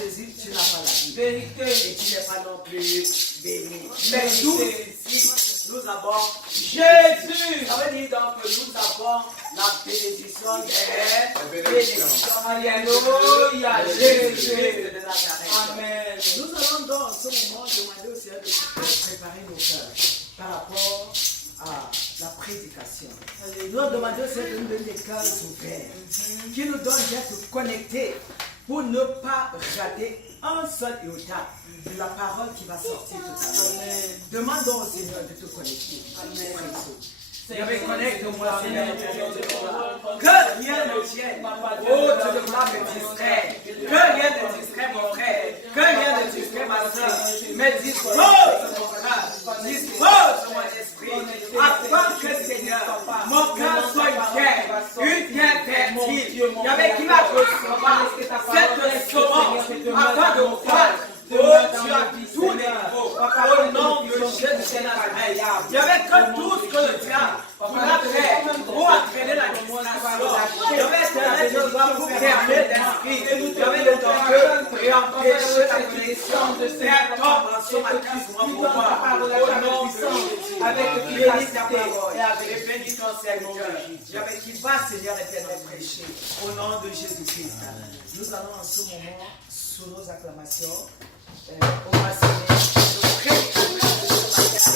Jésus, tu n'as pas la vie. Et tu n'es pas non plus béni. Mais nous, ici, nous avons Jésus. Ça veut dire donc que nous avons la bénédiction des bénédictions. Alléluia. Jésus. De Nazareth. Amen. Nous allons donc en ce moment demander au Seigneur de préparer nos cœurs par rapport à la prédication. Nous allons demander au Seigneur de nous donner des cœurs ouverts, qui nous donne d'être connectés pour ne pas rater un seul iota de la parole qui va sortir tout à l'heure. Demandons au Seigneur de te connecter. Amen. Seigneur, connecte-moi, Seigneur. Que rien ne tienne. Oh, tu devras me distraire. Que rien ne distraire mon frère. Que rien ne distraire ma soeur. Mais dispose mon frère. Dispose mon esprit. Afin que, Seigneur, mon cœur soit une terre fertile. Avec qui va recevoir cette semence afin de croître. Oh, tu as tous les niveaux. Au nom de Jésus de Nazareth. Il n'y avait que tout ce que le diable voudra faire pour entraîner la distraction. Il y avait le droit pour fermer l'esprit. Il y avait le danger et empêcher la connexion de cet homme en ce matin pour moi. Au nom de Jésus. Avec bénis ta parole et avec bénis ton Seigneur. Il y avait qui va, Seigneur éternel, prêcher. Au nom de Jésus-Christ. Nous allons en ce moment, sous nos acclamations, on va signer le prédicateur de ce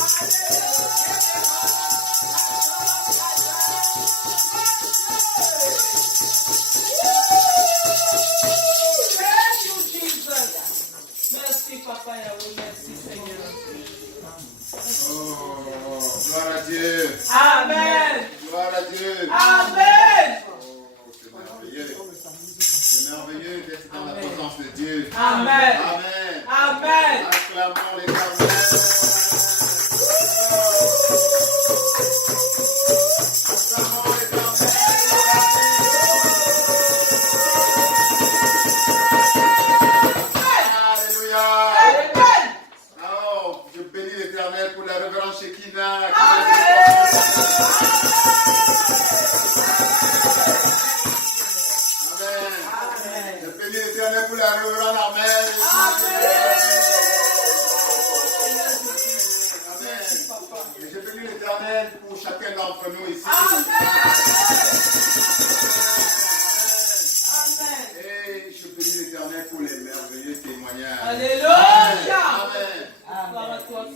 Merci Papa Yahweh, merci Seigneur. Oh, gloire à Dieu. Amen. Gloire à Dieu. Amen. Oh, c'est merveilleux. C'est merveilleux d'être dans la présence de Dieu. Amen. Amen. Amen. Acclamons l'Éternel. Acclamons l'Éternel. Je bénis l'Éternel pour la révérence Shekinah. Amen. Je bénis l'Éternel pour la révérence Armel. Amen. Et je bénis l'Éternel pour chacun d'entre nous ici. Et je bénis l'Éternel pour les merveilleux témoignages. Alléluia. Amen.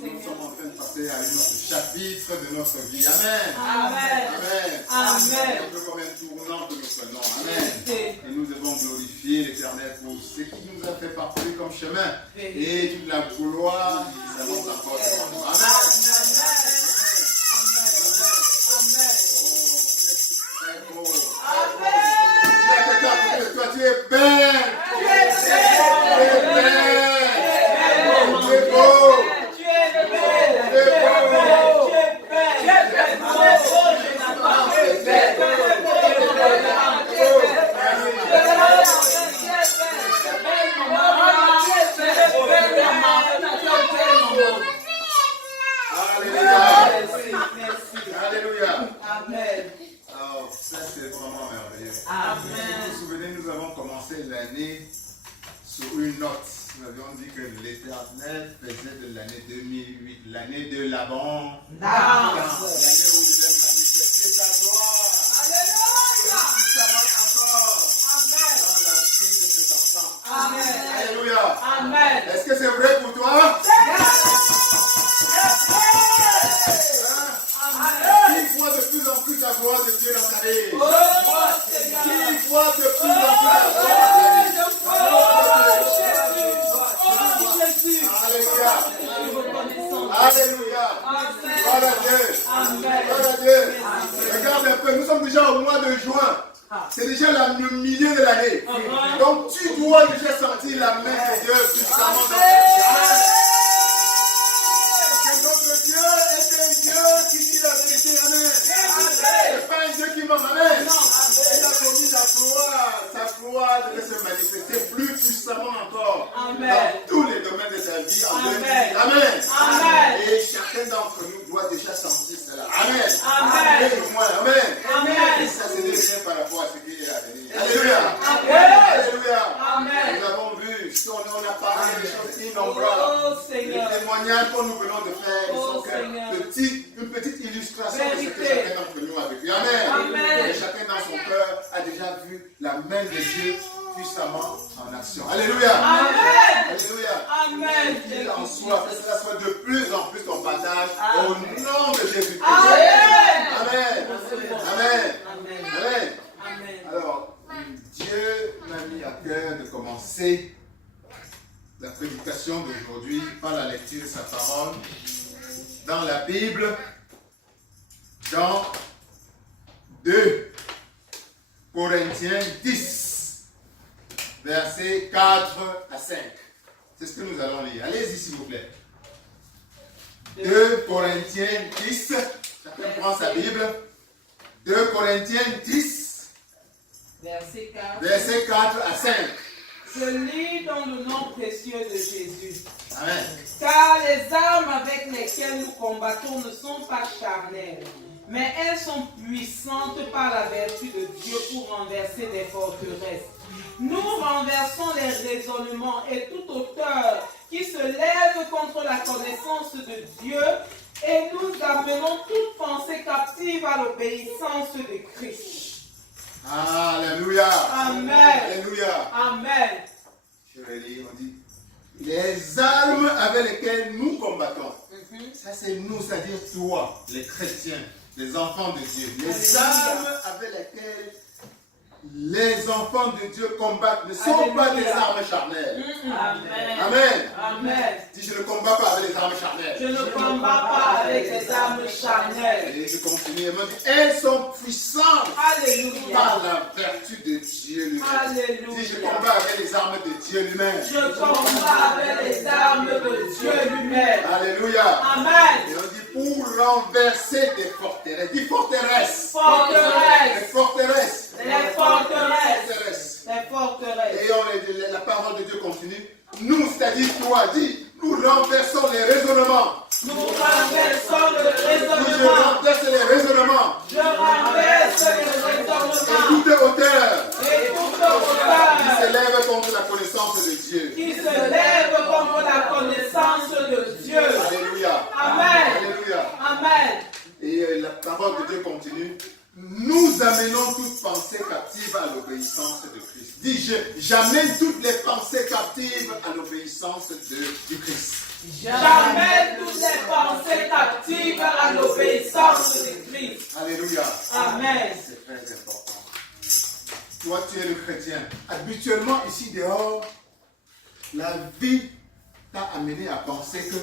Nous sommes en train de passer à un autre chapitre de notre vie. Amen. Amen. Amen. Amen. Un peu comme un tournant de notre nom. Amen. Et nous devons glorifier l'Éternel pour ce qui nous a fait parcourir comme chemin. Et toute la gloire qui s'avance encore devant nous. Amen. Toi, tu es belle. Tu es belle. Tu es beau. Tu es belle. Tu es beau. Alléluia. Amen. Alors, ça c'est vraiment merveilleux. Amen. Si vous vous souvenez, nous avons commencé l'année sur une note. Nous avions dit que l'Éternel faisait de l'année 2008 l'année de l'abondance. L'année où il va manifester sa gloire. Alléluia. Et puissamment encore Amen. dans la vie de ses enfants. Amen. Alléluia. Amen. Est-ce que c'est vrai pour toi? Qui voit de plus en plus la gloire de Dieu dans ta vie? Qui voit de plus en plus la gloire de Dieu? Alléluia. Alléluia. Gloire à Dieu. Gloire à Dieu. Regarde un peu, nous sommes déjà au mois de juin. C'est déjà le milieu de l'année. Donc tu dois déjà sentir la main de Dieu puissamment dans ta vie. Notre Dieu est un Dieu qui dit la vérité. Amen. C'est pas un Dieu qui ment. Amen. Il a promis la gloire. Sa gloire devait se manifester plus puissamment encore dans tous les domaines de sa vie en 2010. Amen. Amen. Et chacun d'entre nous doit déjà sentir cela. Amen. Amen. Et moi, amen. Amen. Et ça, c'est rien par rapport à ce qui est à venir. Alléluia. Amen. Alléluia. Amen. Nous avons vu plus. On a parlé des choses innombrables. Les témoignages que nous venons de faire ne sont qu'une petite illustration de ce que chacun d'entre nous a vécu. Amen. Et chacun dans son cœur a déjà vu la main de Dieu puissamment en action. Alléluia. Amen. Alléluia. Amen. Qu'il en soit, que cela soit de plus en plus ton partage au nom de Jésus-Christ. Amen. Amen. Amen. Amen. Amen. Amen. Alors, Dieu m'a mis à cœur de commencer la prédication d'aujourd'hui par la lecture de sa parole dans la Bible, dans 2 Corinthiens 10, versets 4 à 5. C'est ce que nous allons lire. Allez-y s'il vous plaît. 2 Corinthiens 10, chacun prend sa Bible. 2 Corinthiens 10, versets 4 à 5. Je lis dans le nom précieux de Jésus. Amen. Car les armes avec lesquelles nous combattons ne sont pas charnelles, mais elles sont puissantes par la vertu de Dieu pour renverser des forteresses. Nous renversons les raisonnements et toute hauteur qui se lève contre la connaissance de Dieu et nous amenons toute pensée captive à l'obéissance de Christ. Alléluia. Amen. Alléluia. Amen. Je vais lire, on dit, les armes avec lesquelles nous combattons. Ça c'est nous, c'est-à-dire toi, les chrétiens, les enfants de Dieu. Les armes avec lesquelles les enfants de Dieu combattent ne sont pas des armes charnelles. Amen. Amen. Amen. Si je ne combats pas avec les armes charnelles. Je ne combats pas avec les armes charnelles. Et je continue, elle me dit, elles sont puissantes Alléluia. par la vertu de Dieu lui-même. Alléluia. Si je combats avec les armes de Dieu lui-même. Je combats avec les armes de Dieu lui-même. Alléluia. Amen. Et on dit pour renverser des forteresses. Dis forteresses. Forteresses. Les forteresses. Les forteresses. Forteresses. Les forteresses. Et la parole de Dieu continue. Nous, c'est-à-dire toi, dis, nous renversons les raisonnements. Nous renversons le Je raisonnement. renverse les raisonnements. Je renverse le Et raisonnement. toute hauteur Et toute qui hauteur s'élève contre la connaissance de Dieu. qui se lève contre la connaissance de Dieu. Alléluia. Amen. Alléluia. Amen. Et la parole de Dieu continue. Nous amenons toute pensée captive à l'obéissance de Christ. Dis, j'amène toutes les pensées captives à l'obéissance du Christ. J'amène toutes les pensées captives à l'obéissance de Christ. Alléluia. Amen. C'est très important. Toi, tu es le chrétien. Habituellement, ici dehors, la vie t'a amené à penser que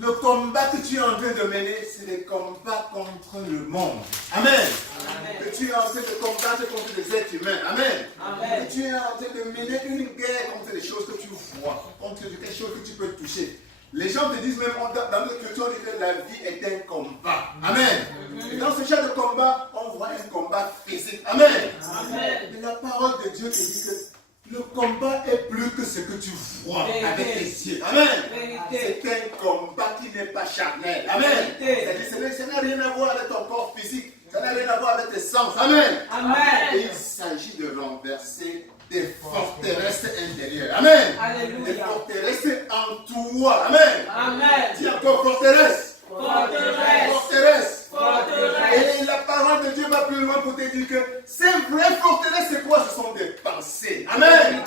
le combat que tu es en train de mener, c'est le combat contre le monde. Amen. Amen. Que tu es en train de combattre contre les êtres humains. Amen. Amen. Que tu es en train de mener une guerre contre les choses que tu vois, contre quelque chose que tu peux toucher. Les gens te disent même, dans notre culture, on dit que la vie est un combat. Amen. Et dans ce genre de combat, on voit un combat physique. Amen. Amen. Mais la parole de Dieu te dit que le combat est plus que ce que tu vois avec tes yeux. Amen. C'est un combat qui n'est pas charnel. Amen. C'est-à-dire, ça n'a rien à voir avec ton corps physique. Ça n'a rien à voir avec tes sens. Amen. Amen. Et il s'agit de renverser des forteresses intérieures. Amen. Alléluia. Des forteresses en toi. Amen. Amen. Dis encore forteresse. Forteresse. Forteresse. Forteresse. Et la parole de Dieu va plus loin pour te dire que ces vraies forteresses, c'est quoi? Ce sont des pensées. Amen.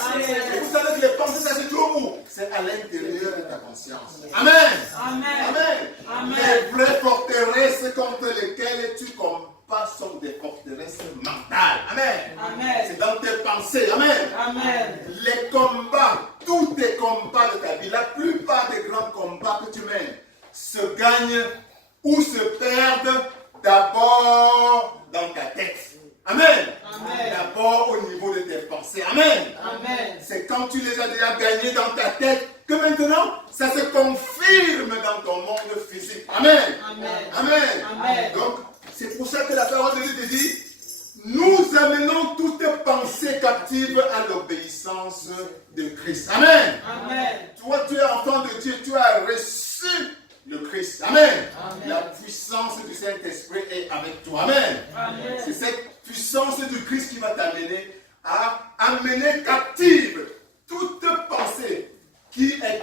Et vous savez que les pensées, ça se trouve où? C'est à l'intérieur de ta conscience. Amen. Amen. Amen. Amen. Les vraies forteresses contre lesquelles tu combats sont des forteresses mentales. Amen. Amen. C'est dans tes pensées. Amen. Amen. Les combats, tous tes combats de ta vie, la plupart des grands combats que tu mènes se gagnent ou se perdent d'abord dans ta tête. Amen. Amen. D'abord au niveau de tes pensées. Amen. Amen. C'est quand tu les as déjà gagnés dans ta tête que maintenant ça se confirme dans ton monde physique. Amen. Amen. Amen. Amen. Donc c'est pour ça que la parole de Dieu te dit, nous amenons toutes pensées captives à l'obéissance de Christ. Amen. Amen. Toi, tu es enfant de Dieu, tu as reçu le Christ. Amen. Amen. La puissance du Saint-Esprit est avec toi. Amen. Amen. C'est cette puissance du Christ qui va t'amener à amener captive toute pensée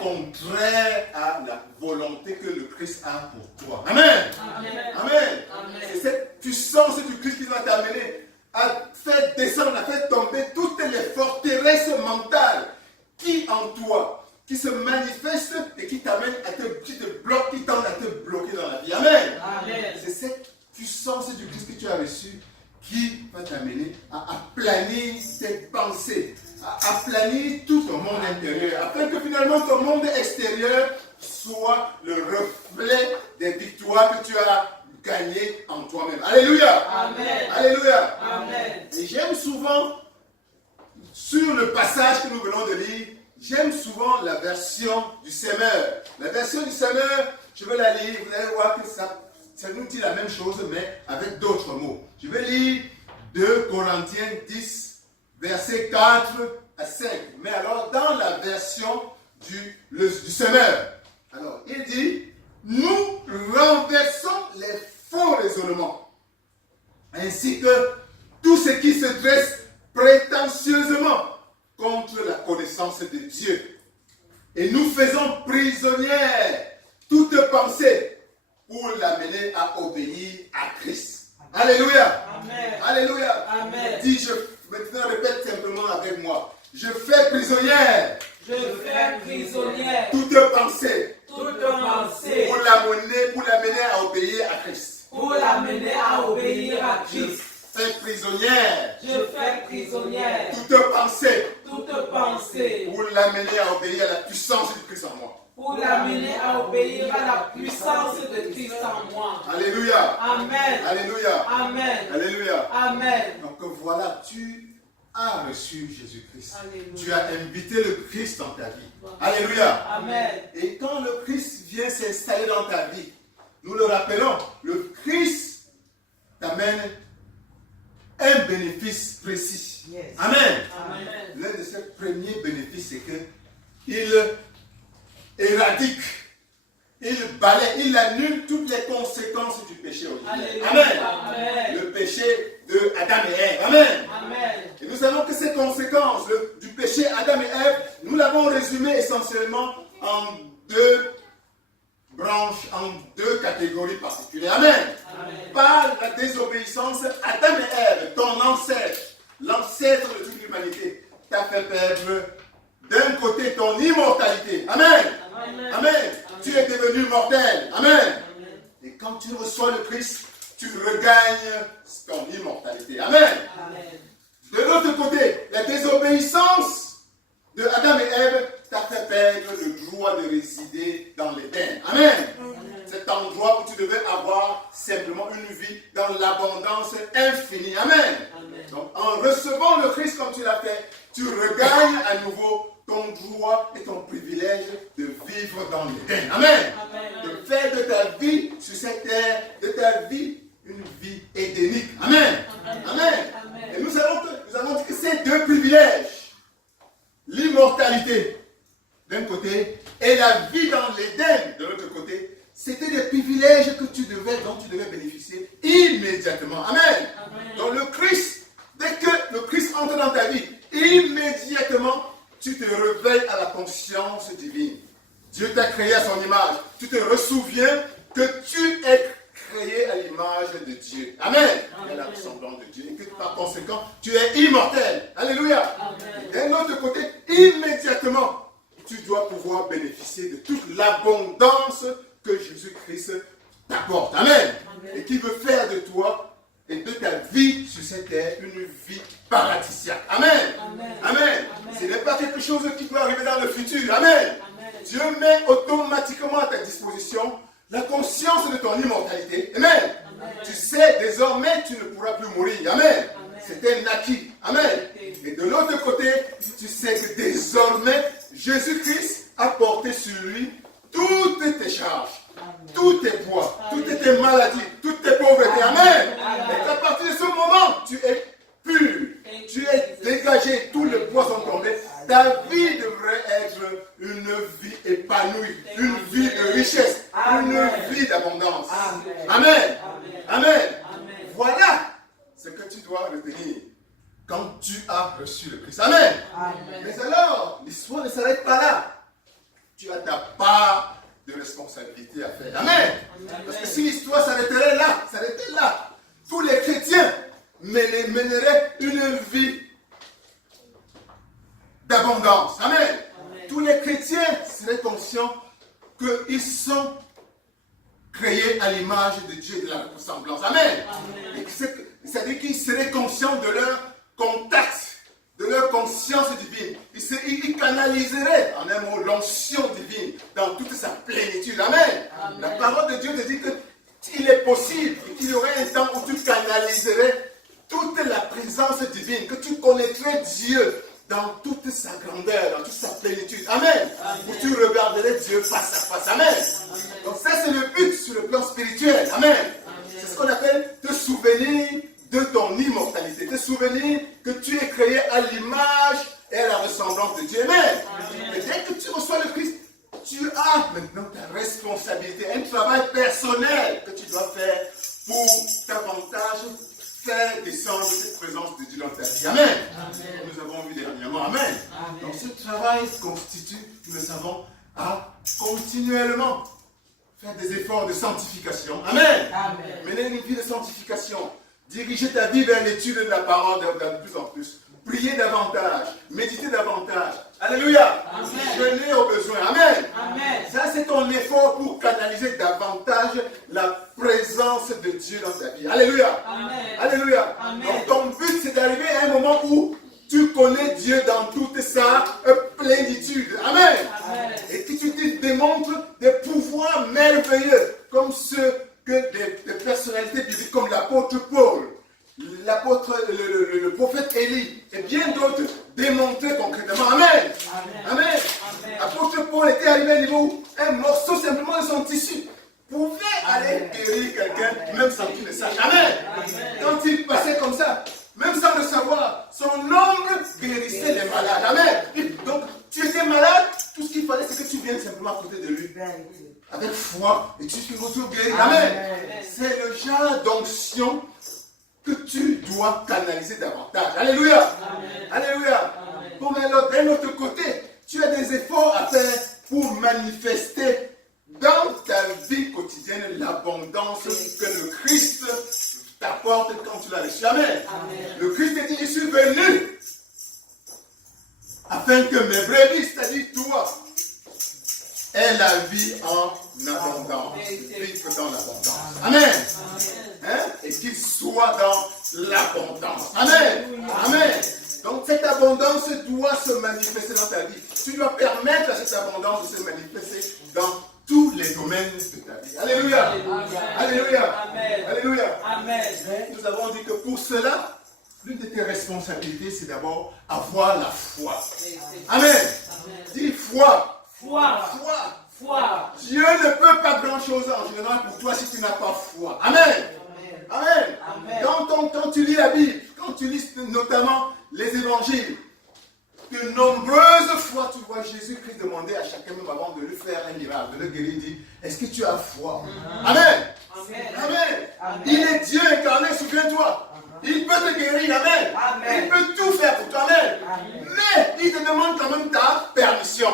contraire à la volonté que le Christ a pour toi. Amen. Amen. Amen. Amen. C'est cette puissance du Christ qui va t'amener à faire descendre, à faire tomber toutes les forteresses mentales qui en toi, qui se manifestent et qui t'amènent à qui te bloquent, qui tendent à te bloquer dans la vie. Amen. Amen. C'est cette puissance du Christ que tu as reçue qui va t'amener à aplanir tes pensées, à aplanir tout ton monde intérieur, afin que finalement ton monde extérieur soit le reflet des victoires que tu as gagnées en toi-même. Alléluia. Amen. Alléluia. Amen. Et j'aime souvent, sur le passage que nous venons de lire, j'aime souvent la version du Semeur. La version du Semeur, je vais la lire, vous allez voir que ça nous dit la même chose, mais avec d'autres mots. Je vais lire 2 Corinthiens 10, versets 4 à 5. Mais alors, dans la version du Semeur, alors, il dit, nous renversons les faux raisonnements, ainsi que tout ce qui se dresse prétentieusement contre la connaissance de Dieu. Et nous faisons prisonnière toute pensée pour l'amener à obéir à Christ. Alléluia. Amen. Alléluia. Amen. Dis, maintenant répète simplement avec moi. Je fais prisonnière. Je fais prisonnière Toute pensée. toute pensée Pour l'amener à obéir à Christ. pour l'amener à obéir à Christ. Fais prisonnière. Je fais prisonnière Toute pensée. toute pensée Pour l'amener à obéir à la puissance du Christ en moi. pour l'amener à obéir à la puissance de Christ en moi. Alléluia. Amen. Alléluia. Amen. Alléluia. Amen. Donc voilà, tu as reçu Jésus-Christ. Alléluia. Tu as invité le Christ dans ta vie. Alléluia. Amen. Et quand le Christ vient s'installer dans ta vie, nous le rappelons, le Christ t'amène un bénéfice précis. Yes. Amen. Amen. L'un de ses premiers bénéfices, c'est qu'il éradique, il balaie, il annule toutes les conséquences du péché originel. Amen. Amen. Le péché de Adam et Ève. Amen. Amen. Et nous savons que ces conséquences du péché Adam et Ève, nous l'avons résumé essentiellement en 2 branches, en 2 catégories particulières. Amen. Amen. Par la désobéissance, Adam et Ève, ton ancêtre, l'ancêtre de toute l'humanité, t'a fait perdre d'un côté ton immortalité. Amen. Amen. Amen. Tu es devenu mortel. Amen. Et quand tu reçois le Christ, tu regagnes ton immortalité. Amen. Amen. De l'autre côté, la désobéissance de Adam et Ève t'a fait perdre le droit de résider dans l'Éden. Amen. Cet endroit où tu devais avoir simplement une vie dans l'abondance infinie. Amen. Amen. Donc, en recevant le Christ comme tu l'as fait, tu regagnes à nouveau ton droit et ton privilège de vivre dans l'Éden. Amen. Amen. De faire de ta vie sur cette terre, de ta vie, une vie édénique. Amen. Amen. Amen. Amen. Et nous avons dit que ces 2 privilèges, l'immortalité d'un côté et la vie dans l'Éden de l'autre côté, c'était des privilèges dont tu devais bénéficier immédiatement. Amen. Amen. Donc le Christ, dès que le Christ entre dans ta vie, immédiatement, tu te réveilles à la conscience divine. Dieu t'a créé à son image. Tu te ressouviens que tu es créé à l'image de Dieu. Amen. Et à la ressemblance de Dieu. Et que par conséquent, tu es immortel. Alléluia. Amen. D'un autre côté, immédiatement, tu dois pouvoir bénéficier de toute l'abondance que Jésus-Christ t'apporte. Amen. Amen. Et qui veut faire de toi et de ta vie sur cette terre une vie paradisiaque. Amen. Amen. Amen. Amen. Ce n'est pas quelque chose qui peut arriver dans le futur. Amen. Amen. Dieu met automatiquement à ta disposition la conscience de ton immortalité. Amen. Amen. Tu sais, désormais, tu ne pourras plus mourir. Amen. Amen. C'est un acquis. Amen. Et de l'autre côté, tu sais que désormais, Jésus-Christ a porté sur lui toutes tes charges, tous tes poids, toutes tes maladies, toutes tes pauvretés. Amen. Et à partir de ce moment, tu es pur. Tu es dégagé, tous les poids sont tombés. Ta vie devrait être une vie épanouie, une vie de richesse, une vie d'abondance. Amen. Amen. Voilà ce que tu dois retenir quand tu as reçu le Christ. Amen. Mais alors, l'histoire ne s'arrête pas là. Tu as faire. Amen. Parce que si l'histoire s'arrêterait là, tous les chrétiens mèneraient une vie d'abondance. Amen. Tous les chrétiens seraient conscients qu'ils sont créés à l'image de Dieu et de la ressemblance. Amen. C'est-à-dire qu'ils seraient conscients de leur contact, de leur conscience divine. Ils canaliseraient, en un mot, l'onction divine dans toute sa plénitude. Amen. La parole de Dieu te dit qu'il est possible qu'il y aurait un temps où tu canaliserais toute la présence divine, que tu connaîtrais Dieu dans toute sa grandeur, dans toute sa plénitude. Amen. Où tu regarderais Dieu face à face. Amen. Donc ça, c'est le but sur le plan spirituel. Amen. C'est ce qu'on appelle te souvenir de ton immortalité. Te souvenir que tu es créé à l'image et à la ressemblance de Dieu. Amen. Et dès que tu reçois le Christ, tu as maintenant ta responsabilité, un travail personnel que tu dois faire pour davantage faire descendre cette présence de Dieu dans ta vie. Amen. Nous avons vu dernièrement. Amen. Donc ce travail constitue, nous le savons, à continuellement faire des efforts de sanctification. Amen. Mener une vie de sanctification. Diriger ta vie vers l'étude de la parole de plus en plus. Prier davantage. Méditer davantage. Alléluia. Jeûner au besoin. Amen. Ça, c'est ton effort pour canaliser davantage la présence de Dieu dans ta vie. Alléluia. Alléluia. Donc, ton but, c'est d'arriver à un moment où tu connais Dieu dans toute sa plénitude. Amen. Et que tu te démontres des pouvoirs merveilleux, comme ceux que des personnalités bibliques, comme l'apôtre Paul, le prophète Élie, et bien d'autres démontraient concrètement. Amen. L'apôtre Paul était arrivé à un niveau où un morceau simplement de son tissu pouvait aller guérir quelqu'un, même sans qu'il ne sache. Amen. Quand il passait comme ça, même sans le savoir, son ombre guérissait les malades. Amen. Donc, tu étais malade, tout ce qu'il fallait, c'est que tu viennes simplement à côté de lui. Avec foi, et tu te retrouves guéri. Amen. C'est le genre d'onction que tu dois canaliser davantage. Alléluia. Alléluia. Bon, mais d'un autre côté, tu as des efforts à faire pour manifester dans ta vie quotidienne l'abondance que le Christ t'apporte quand tu l'as reçu. Amen. Le Christ dit, je suis venu afin que mes brebis, c'est-à-dire toi, aient la vie en abondance. Vivre dans l'abondance. Amen. Et qu'il soit dans l'abondance. Amen. Amen. Donc cette abondance doit se manifester dans ta vie. Tu dois permettre à cette abondance de se manifester dans tous les domaines de ta vie. Alléluia. Alléluia. Alléluia. Nous avons dit que pour cela, l'une de tes responsabilités, c'est d'abord avoir la foi. Amen. Dis foi. Foi. Dieu ne peut pas grand-chose en général pour toi si tu n'as pas foi. Amen. Quand tu lis la Bible, quand tu lis notamment les évangiles, de nombreuses fois tu vois Jésus-Christ demander à chacun, même avant de lui faire un miracle, de le guérir, il dit, est-ce que tu as foi? Amen. Il est Dieu incarné, souviens-toi. Il peut te guérir, amen. Il peut tout faire pour toi, amen. Mais il te demande quand même ta permission.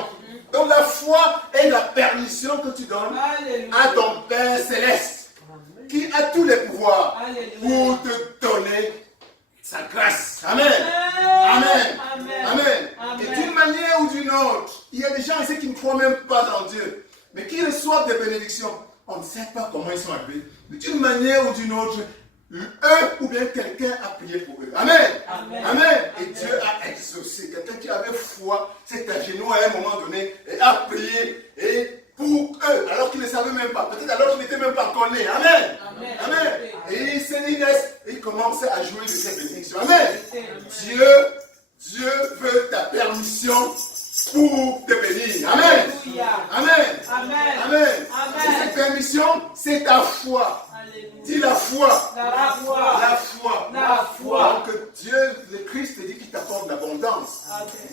Donc la foi est la permission que tu donnes à ton Père Céleste, qui a tous les pouvoirs pour te donner sa grâce. Amen. Et d'une manière ou d'une autre, il y a des gens ici qui ne croient même pas en Dieu, mais qui reçoivent des bénédictions. On ne sait pas comment ils sont arrivés, mais d'une manière ou d'une autre, eux ou bien quelqu'un a prié pour eux. Amen. Et Dieu a exaucé. Quelqu'un qui avait foi s'est agenouillé à un moment donné et a prié et pour eux, alors qu'ils ne savaient même pas. Peut-être alors qu'ils n'étaient même pas encore nés. Amen. Et il s'est dit, il commençait à jouer de ses bénédictions. Amen. Dieu veut ta permission pour te bénir. Amen. Et cette permission, c'est ta foi. Dis la foi. Donc Dieu, le Christ, dit qu'il t'apporte l'abondance.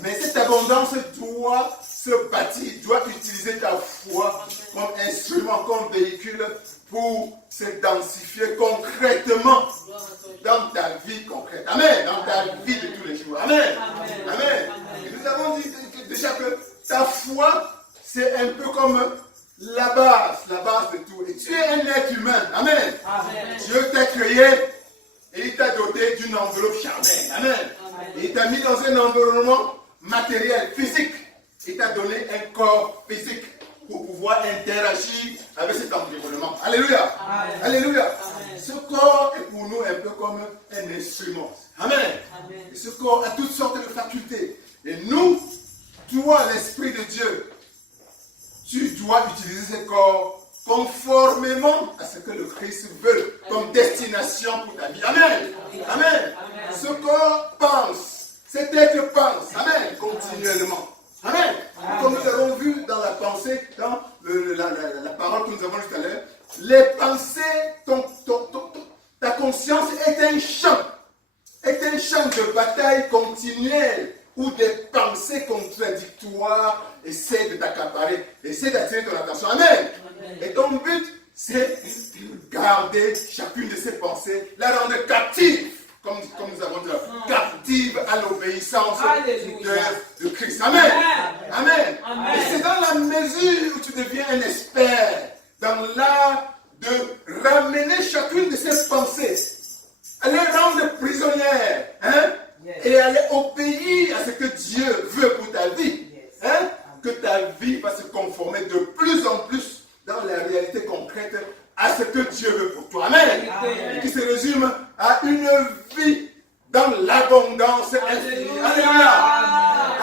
Mais cette abondance doit se bâtir, doit utiliser ta foi comme instrument, comme véhicule pour se densifier concrètement dans ta vie concrète. Amen. Dans ta vie de tous les jours. Amen. Et nous avons dit déjà que ta foi, c'est un peu comme la base de tout. tu es un être humain. Amen. Amen. Dieu t'a créé et il t'a doté d'une enveloppe charnelle. Amen. Amen. Et il t'a mis dans un environnement matériel, physique. Il t'a donné un corps physique pour pouvoir interagir avec cet environnement. Alléluia. Amen. Alléluia. Amen. Ce corps est pour nous un peu comme un instrument. Amen. Amen. Et ce corps a toutes sortes de facultés. Et nous, toi, l'Esprit de Dieu, tu dois utiliser ce corps conformément à ce que le Christ veut comme destination pour ta vie. Amen. Amen. Ce corps pense. Cet être pense. Amen. Continuellement. Amen. Comme nous l'avons vu dans la pensée, dans la parole que nous avons lue tout à l'heure, les pensées, ta conscience est un champ de bataille continuelle où des pensées contradictoires essaient de t'accaparer, essaient d'attirer ton attention. Amen. Et ton but, c'est de garder chacune de ces pensées, la rendre captive, comme nous avons dit, captive à l'obéissance de Christ. Amen. Amen. Amen. Et c'est dans la mesure où tu deviens un expert dans l'art de ramener chacune de ces pensées, à les rendre prisonnières, hein, et à les obéir à ce que Dieu veut pour ta vie, hein, que ta vie va se conformer de plus en plus dans la réalité concrète à ce que Dieu veut pour toi. Amen. Et qui se résume à une vie dans l'abondance infinie. Alléluia.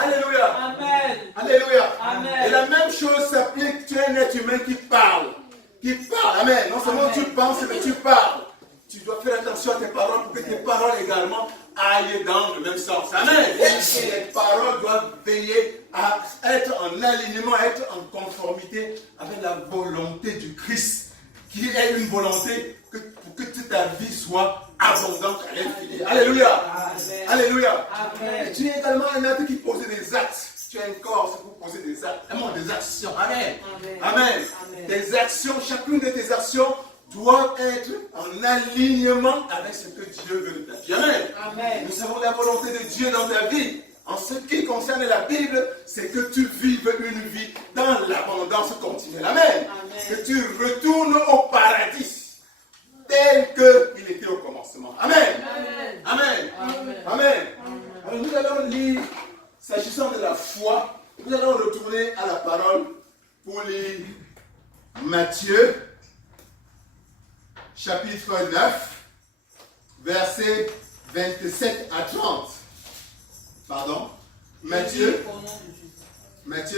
Alléluia. Amen. Alléluia. Amen. Et la même chose s'applique, tu es un être humain qui parle. Qui parle. Amen. Non seulement tu penses, mais tu parles. Tu dois faire attention à tes paroles pour que tes paroles également aillent dans le même sens. Amen. Tes paroles doivent veiller à être en alignement, à être en conformité avec la volonté du Christ, qui est une volonté pour que toute ta vie soit abondante à l'infini. Alléluia. Amen. Alléluia. Amen. Et tu es également un être qui pose des actes. Tu as un corps, c'est pour poser des actes. Des actions. Amen. Amen. Amen. Amen. Tes actions, chacune de tes actions doivent être en alignement avec ce que Dieu veut de ta vie. Amen. Amen. Nous savons la volonté de Dieu dans ta vie. En ce qui concerne la Bible, c'est que tu vives une vie dans l'abondance continuelle. Amen. Amen. Que tu retournes au paradis tel qu'il était au commencement. Amen. Amen. Amen. Amen. Amen. Alors nous allons lire, s'agissant de la foi, nous allons retourner à la parole pour lire Matthieu, chapitre 9, versets 27 à 30. Pardon. Matthieu,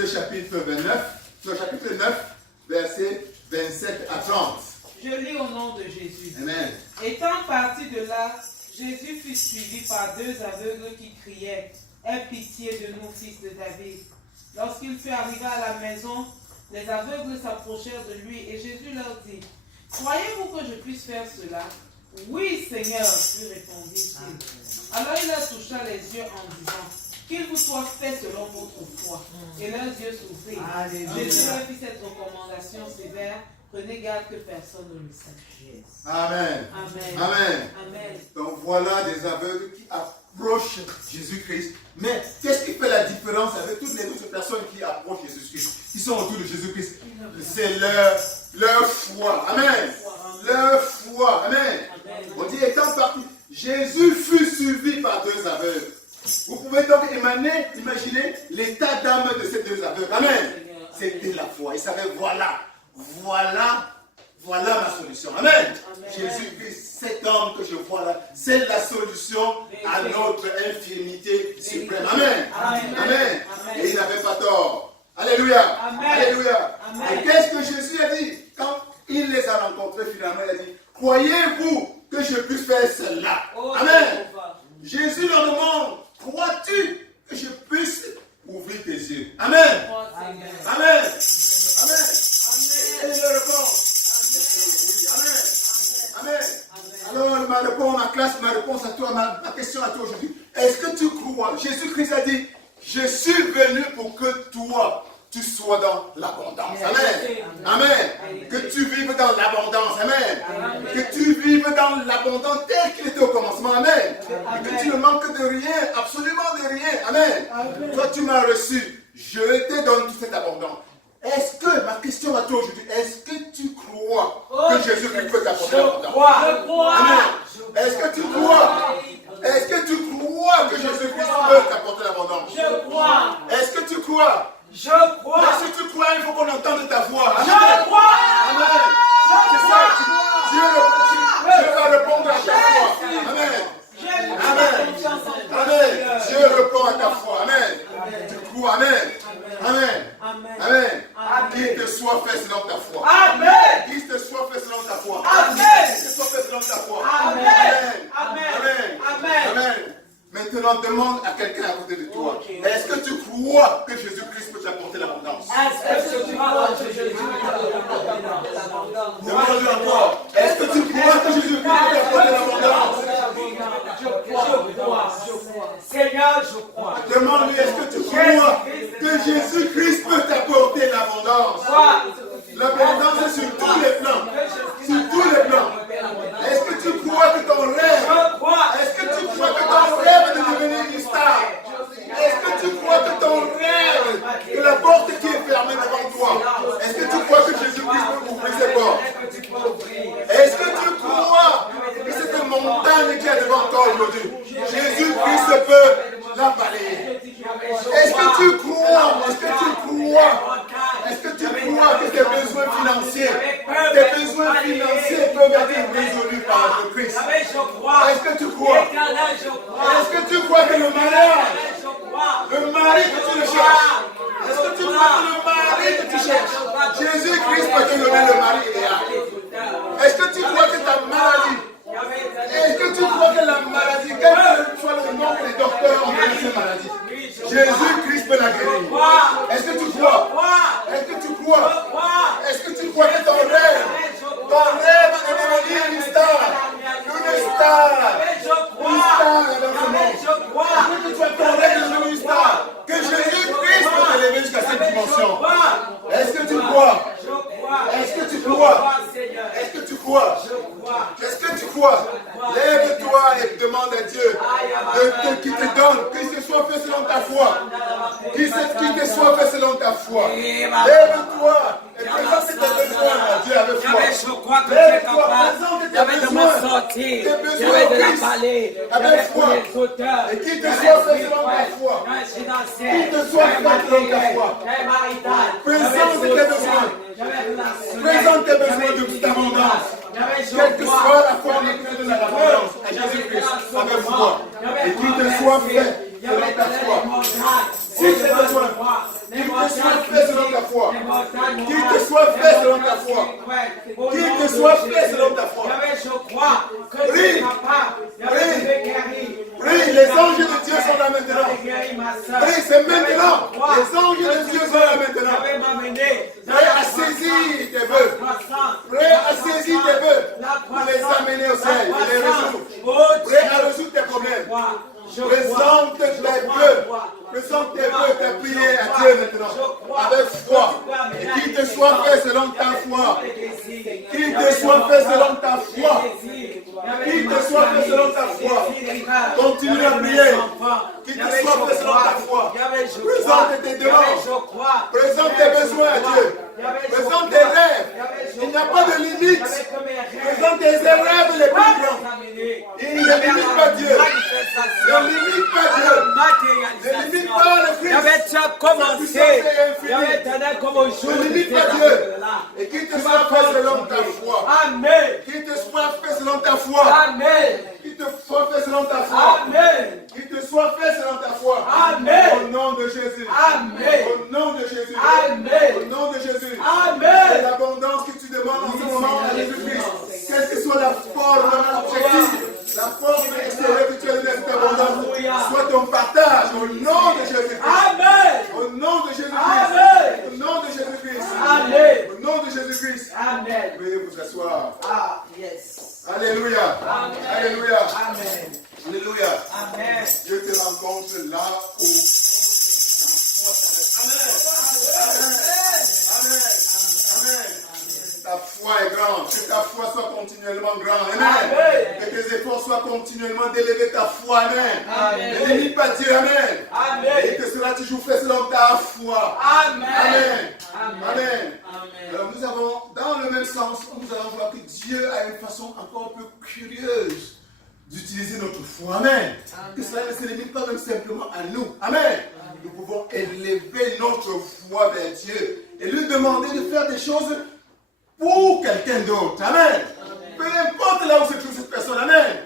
chapitre 9, versets 27 à 30. Je lis au nom de Jésus. Amen. Étant parti de là, Jésus fut suivi par deux aveugles qui criaient « Aie pitié de nous, fils de David ». Lorsqu'il fut arrivé à la maison, les aveugles s'approchèrent de lui et Jésus leur dit « Croyez-vous que je puisse faire cela ?» « Oui, Seigneur, lui répondit-il. Alors il leur toucha les yeux en disant « Qu'il vous soit fait selon votre foi. » Et leurs yeux s'ouvrirent. Jésus leur fit cette recommandation sévère. Prenez garde que personne ne le sache. Amen. Amen. Amen. Amen. Donc voilà des aveugles qui approchent Jésus-Christ. Mais qu'est-ce qui fait la différence avec toutes les autres personnes qui approchent Jésus-Christ, qui sont autour de Jésus-Christ? C'est leur foi. Amen. Leur foi. Amen. On dit étant parti, Jésus fut suivi par deux aveugles. Vous pouvez donc imaginer l'état d'âme de ces deux aveugles. Amen. C'était la foi. Ils savaient voilà ma solution. Amen. Jésus dit, cet homme que je vois là, c'est la solution à notre infirmité suprême. Amen. Amen. Et il n'avait pas tort. Alléluia. Alléluia. Et qu'est-ce que Jésus a dit quand il les a rencontrés finalement? Il a dit, croyez-vous que je puisse faire cela? Amen. Jésus leur demande, crois-tu que je puisse ouvrir tes yeux? Amen. Amen. Amen. Et il leur répond, Amen. Alors ma réponse à toi, ma question à toi aujourd'hui, est-ce que tu crois? Jésus-Christ a dit, je suis venu pour que toi, tu sois dans l'abondance. Amen. Amen. Que tu vives dans l'abondance. Amen. Que tu vives dans l'abondance tel qu'il était au commencement. Amen. Et que tu ne manques de rien, absolument de rien. Amen. Toi, tu m'as reçu. Je te donne toute cette abondance. Est-ce que, ma question à toi aujourd'hui, est-ce que tu crois crois. Je crois. Mais si tu crois, il faut qu'on entende ta voix. Amen. Je crois. Amen. C'est ça. Dieu va répondre à ta foi. Amen. Amen. Amen. Dieu répond à ta foi. Amen. Tu crois. Amen. Amen. Amen. Qu'il te soit fait selon ta foi. Amen. Qu'il te soit fait selon ta foi. Amen. Qu'il te soit fait selon ta foi. Amen. Amen. Amen. Amen. Maintenant, demande à quelqu'un à côté de toi. Est-ce que tu crois que Jésus-Christ peut t'apporter l'abondance? Est-ce que tu crois que Jésus Demande-lui encore. Est-ce que tu crois que Jésus-Christ peut t'apporter l'abondance? Je crois. Seigneur, je crois. Demande-lui, est-ce que tu crois que Jésus-Christ peut t'apporter l'abondance? L'abondance est sur tous les plans. Sur tous les plans. Est-ce que tu crois que ton rêve, est-ce que tu crois que ton rêve de devenir une star, est-ce que tu crois que ton rêve, que la porte qui est fermée devant toi, est-ce que tu crois que Jésus-Christ peut ouvrir ses portes? Est-ce que tu crois que cette montagne qui est devant toi aujourd'hui, Jésus-Christ peut la balayer? Est-ce que tu crois, est-ce que tu crois, est-ce que tu crois que tes besoins financiers peuvent être résolus par le Christ? Est-ce que tu crois? Est-ce que tu crois que le mariage, le mari que tu recherches, est-ce que tu crois que le mari que tu cherches, Jésus-Christ peut te donner le mari idéal? Est-ce que tu crois que ta maladie, est-ce que tu crois que la maladie, quel que soit le nom que les docteurs ont donné cette maladie, Jésus-Christ peut la guérir? Est-ce que tu crois? Est-ce que tu crois? Est-ce que tu crois que ton rêve est de devenir une star? Une star dans ce monde. Est-ce que tu crois que ton rêve est de devenir une star? Que Jésus-Christ peut t'élever jusqu'à cette dimension? Est-ce que tu crois? Est-ce que tu crois? Est-ce que tu crois? Est-ce que tu crois? Lève-toi et demande à Dieu qu'il te donne, que ce soit fait selon ta foi. Qu'il te soit fait selon ta foi. Lève-toi et présente tes besoins à Dieu avec foi. Je crois que tu es capable. Il y avait de me sortir. Il y avait de la vallée. Avec foi. Et qu'il te soit fait selon ta foi. Qu'il te soit fait selon ta foi. Présente tes besoins. Présente tes besoins de toute abondance. Quelle que soit la forme que tu donnes à l'abondance à Jésus-Christ, avec foi. Et qu'il te soit fait selon ta foi. Si tu as besoin, qu'il te soit fait selon ta foi. Qu'il te soit fait selon ta foi. Qu'il te soit fait selon ta foi. Prie. Prie. Prie. Les anges de Dieu sont là maintenant. Prie, c'est maintenant. Les anges de Dieu sont là maintenant. Prêt à saisir tes vœux. Prêt à saisir tes vœux. Pour les amener au ciel et les résoudre. Prêt à résoudre tes problèmes. Présente tes vœux. Présente tes vœux, tes prières à Dieu maintenant. Avec foi. Et qu'il te soit fait selon ta foi. Qu'il te soit fait selon ta foi. Qu'il te soit fait selon ta foi. Continue à prier. Qu'il te soit fait selon ta foi. Présente tes demandes. Présente tes besoins à Dieu. Présente tes rêves. Il n'y a pas de limite. Présente tes rêves les plus grands. Il ne limite pas Dieu. Ne limite pas Dieu. Ne limite pas le Christ. Ne limite pas Dieu. Et qu'il te soit fait selon ta foi. Amen. Qu'il te soit fait selon ta foi. Amen. Qu'il te soit fait selon ta foi. Amen. Qu'il te soit fait selon ta foi. Amen. Au nom de Jésus. Amen. Au nom de Jésus. Amen. Au nom de Jésus. Amen. Et l'abondance que tu demandes en ce moment à Jésus-Christ, quelle que soit la forme objective, la forme extérieure que tu as donné à cette abondance, soit ton partage au nom de Jésus-Christ. Amen. Au nom de Jésus-Christ. Amen. Au nom de Jésus-Christ. Amen. Au nom de Jésus-Christ. Amen. Veuillez vous asseoir. Ah, yes. Alléluia. Amen. Alléluia. Amen. Alléluia. Amen. Dieu te rencontre là où. Amen. Amen. Amen. Ta foi est grande. Que ta foi soit continuellement grande. Amen. Que tes efforts soient continuellement d'élever ta foi. Amen. Ne limite pas Dieu. Amen. Amen. Et que cela toujours fait selon ta foi. Amen. Amen. Amen. Amen. Alors nous avons, dans le même sens, nous allons voir que Dieu a une façon encore plus curieuse d'utiliser notre foi. Amen. Que cela ne se limite pas même simplement à nous. Amen. Nous pouvons élever notre foi vers Dieu et lui demander de faire des choses pour quelqu'un d'autre. Amen. Peu importe là où se trouve cette personne. Amen.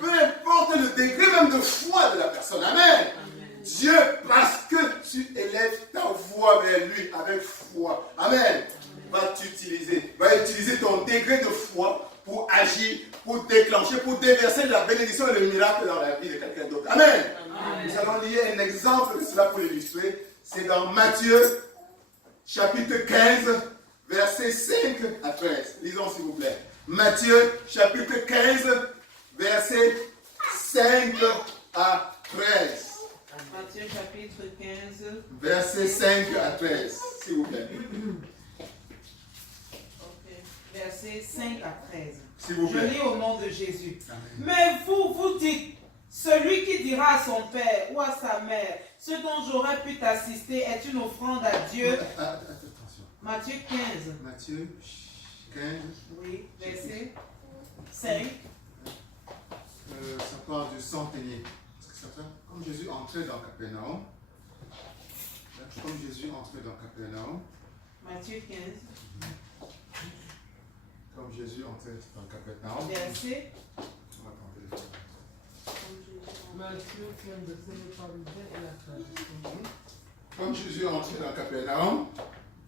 Peu importe le degré même de foi de la personne. Amen. Dieu, parce que tu élèves ta voix vers lui avec foi. Amen. Va utiliser ton degré de foi pour agir, pour déclencher, pour déverser la bénédiction et le miracle dans la vie de quelqu'un d'autre. Amen. Nous allons lire un exemple de cela pour l'illustrer. C'est dans Matthieu, chapitre 15, versets 5 à 13. Lisons s'il vous plaît. Matthieu, chapitre 15, versets 5 à 13. Matthieu, chapitre 15. Versets 5 à 13, s'il vous plaît. Versets 5 à 13. S'il vous plaît. Je lis au nom de Jésus. Amen. Mais vous dites, celui qui dira à son père ou à sa mère, ce dont j'aurais pu t'assister est une offrande à Dieu. Attention. Matthieu 15. Matthieu 15. Oui, verset 5. Ça parle du centenier. Comme Jésus entrait dans Capernaum. Matthieu 15. Comme Jésus entrait dans Capernaum. Verset. Matthieu 15, c'est le parisien et la traduction. Comme Jésus entrait dans Capernaum.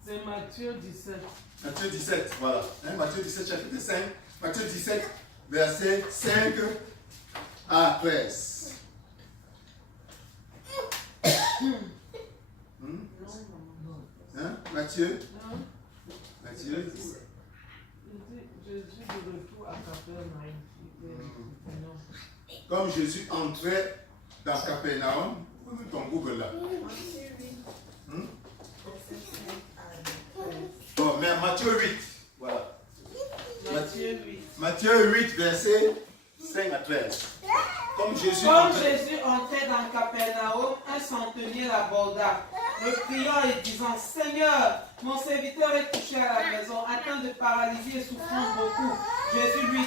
C'est Matthieu 17. Matthieu 17, voilà. Matthieu 17, chapitre 5. Matthieu 17, verset 5 à 13. Matthieu. Matthieu. Jésus de retour à Capernaum. Comme Jésus entrait dans Capernaum, vous mettez ton Google là. Bon, mais Matthieu 8, voilà. Matthieu 8. Matthieu 8, verset 5 à 13. Comme Jésus entrait dans Capernaum, un centenier l'aborda, le priant et disant, Seigneur, mon serviteur est couché à la maison, atteint de paralysie et souffrant beaucoup. Jésus lui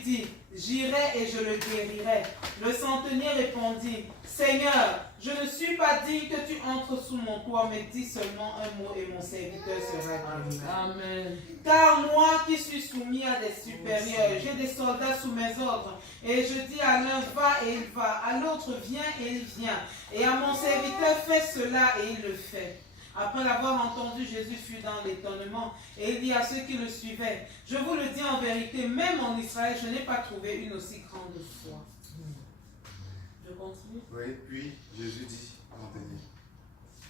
dit, j'irai et je le guérirai. Le centenier répondit, Seigneur, je ne suis pas digne que tu entres sous mon toit, mais dis seulement un mot et mon serviteur sera guéri. Amen. Car moi qui suis soumis à des supérieurs, j'ai des soldats sous mes ordres, et je dis à l'un va et il va, à l'autre viens et il vient, et à mon serviteur fais cela et il le fait. Après l'avoir entendu, Jésus fut dans l'étonnement, et il dit à ceux qui le suivaient, je vous le dis en vérité, même en Israël, je n'ai pas trouvé une aussi grande foi. Je continue. Oui, puis Jésus dit, entendez.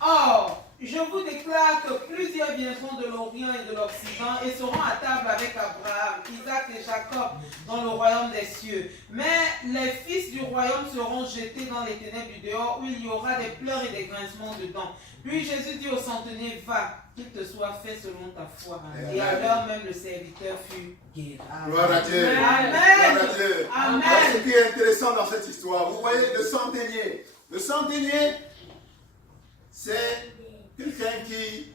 Or, je vous déclare que plusieurs viendront de l'Orient et de l'Occident et seront à table avec Abraham, Isaac et Jacob dans le royaume des cieux. Mais les fils du royaume seront jetés dans les ténèbres du dehors où il y aura des pleurs et des grincements dedans. Puis Jésus dit au centenier, va, qu'il te soit fait selon ta foi. Amen. Et à l'heure même le serviteur fut guéri. Gloire à Dieu. Amen. Gloire à Dieu. Amen. Alors, ce qui est intéressant dans cette histoire, vous voyez le centenier. Le centenier, c'est quelqu'un qui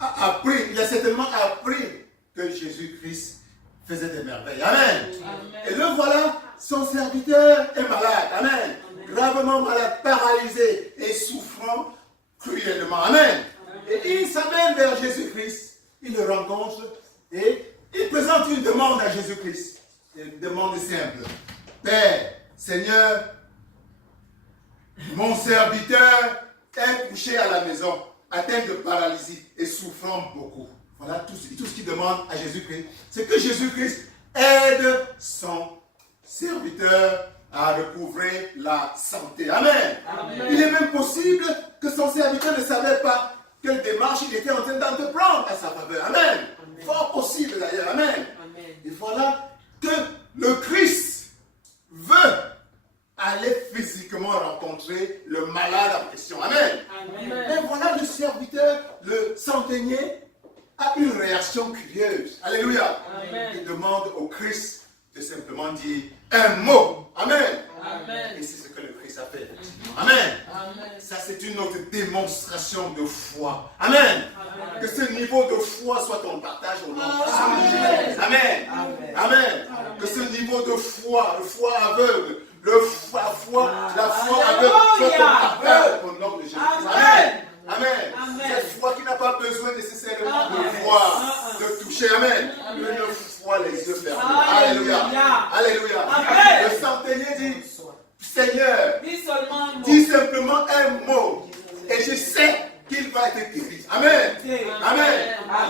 a appris, il a certainement appris que Jésus-Christ faisait des merveilles. Amen. Amen. Et le voilà, son serviteur est malade. Amen. Gravement malade, paralysé et souffrant cruellement. Amen. Et il s'amène vers Jésus-Christ, il le rencontre et il présente une demande à Jésus-Christ. Une demande simple. Père, Seigneur, mon serviteur est couché à la maison, atteint de paralysie et souffrant beaucoup. Voilà tout ce qu'il demande à Jésus-Christ. C'est que Jésus-Christ aide son serviteur à recouvrer la santé. Amen. Amen. Il est même possible que son serviteur ne savait pas quelle démarche il était en train d'entreprendre à sa faveur. Amen. Amen. Fort possible d'ailleurs. Amen. Amen. Et voilà que le Christ veut aller physiquement rencontrer le malade en question. Amen. Amen. Mais voilà le serviteur, le centenier, a une réaction curieuse. Alléluia. Amen. Il demande au Christ de simplement dire un mot. Amen. Amen. Et c'est ce que le Christ a fait. Amen. Amen. Ça, c'est une autre démonstration de foi. Amen. Amen. Que ce niveau de foi soit ton partage au nom de Amen. Jésus. Amen. Amen. Amen. Que ce niveau de foi aveugle, La foi avec ton partage au nom de Jésus. Amen. Amen. Cette foi qui n'a pas besoin nécessairement de voir, de toucher. Amen. Une foi les yeux fermés. Alléluia. Alléluia. Le centenier dit, Seigneur, dis simplement un mot et je sais qu'il va être guéri. Amen. Amen.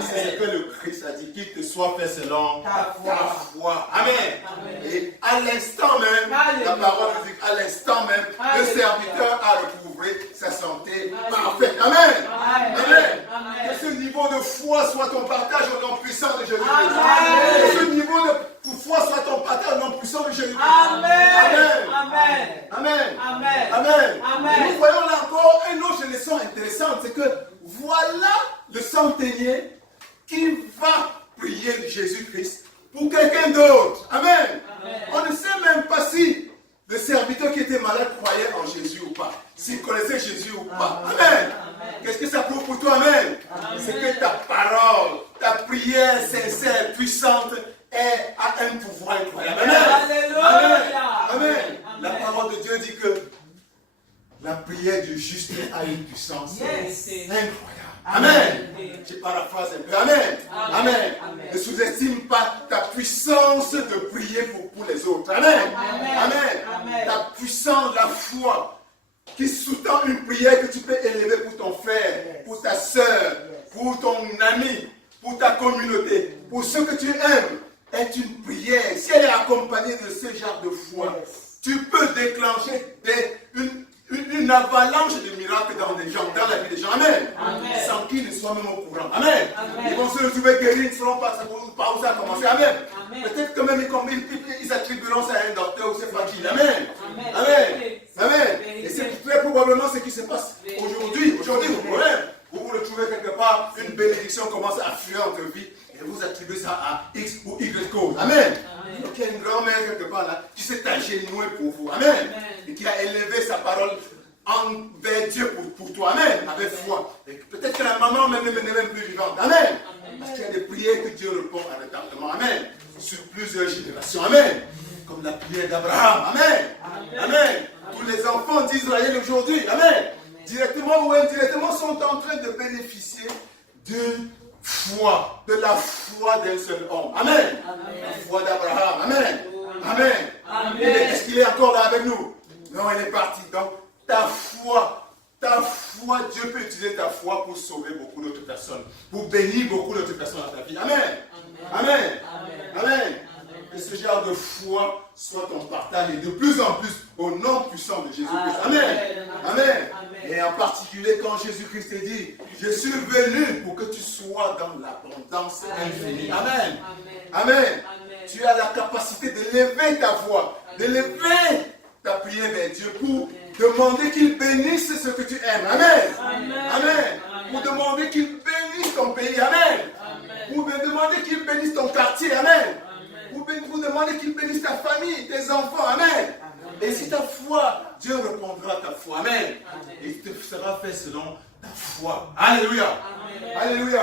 C'est ce que le Christ a dit, qu'il te soit fait selon ta foi. Amen. Et à l'instant même, la parole dit qu'à l'instant même, le serviteur a recouvré sa santé parfaite. Amen. Amen. Que ce niveau de foi soit ton partage au nom puissant de Jésus-Christ. Que ce niveau de foi soit ton partage au nom puissant de Jésus-Christ. Amen. Amen. Amen. Et nous voyons là encore une autre leçon intéressante, c'est que voilà le centenier qui va prier Jésus-Christ pour quelqu'un d'autre. Amen. On ne sait même pas si le serviteur qui était malade croyait en Jésus ou pas, s'il connaissait Jésus ou pas. Amen. Qu'est-ce que ça prouve pour toi? Amen. C'est que ta parole, ta prière sincère, puissante, a un pouvoir incroyable. Amen. Amen. La parole de Dieu dit que la prière du juste a une puissance incroyable. Amen. Je paraphrase un peu. Amen. Amen. Ne sous-estime pas ta puissance de prier pour les autres. Amen. Amen. Ta puissance, la foi qui sous-tend une prière que tu peux élever pour ton frère, pour ta soeur, pour ton ami, pour ta communauté, pour ceux que tu aimes, est une prière. Si elle est accompagnée de ce genre de foi, tu peux déclencher une avalanche de miracles dans la vie des gens. Amen. Sans qu'ils ne soient même au courant. Amen. Ils vont se retrouver guéris, ils ne sauront pas par où ça a commencé. Amen. Peut-être que même ils attribueront ça à un docteur ou c'est pas qui. Amen. Amen. Et c'est très probablement ce qui se passe aujourd'hui. Aujourd'hui, vous retrouvez quelque part, une bénédiction commence à fuir en votre vie et vous attribuez ça à X ou Y cause. Amen. Donc il y a une grand-mère quelque part là qui s'est agenouée pour vous. Amen. Et qui a élevé sa parole envers Dieu pour toi. Amen. Avec foi. Peut-être que la maman même n'est même plus vivante. Amen. Parce qu'il y a des prières que Dieu répond à retardement. Amen. Sur plusieurs générations. Amen. Comme la prière d'Abraham. Amen. Amen. Tous les enfants d'Israël aujourd'hui. Amen. Directement ou indirectement sont en train de bénéficier d'une foi, de la foi d'un seul homme. Amen. La foi d'Abraham. Amen. Amen. Est-ce qu'il est encore là avec nous? Non, il est parti. Donc, ta foi, Dieu peut utiliser ta foi pour sauver beaucoup d'autres personnes, pour bénir beaucoup d'autres personnes dans ta vie. Amen. Amen. Que ce genre de foi soit ton partage et de plus en plus au nom puissant de Jésus-Christ. Amen. Et en particulier quand Jésus-Christ te dit, je suis venu pour que tu sois dans l'abondance infinie. Amen. Tu as la capacité de lever ta voix, de lever ta prière vers Dieu pour demander qu'il bénisse ce que tu aimes. Amen. Pour demander qu'il bénisse ton pays. Amen. Pour demander qu'il bénisse ton quartier. Amen. Pour demander qu'il bénisse ta famille, tes enfants. Amen. Et si ta foi, Dieu répondra à ta foi. Amen. Et il te sera fait selon ta foi. Alléluia. Alléluia.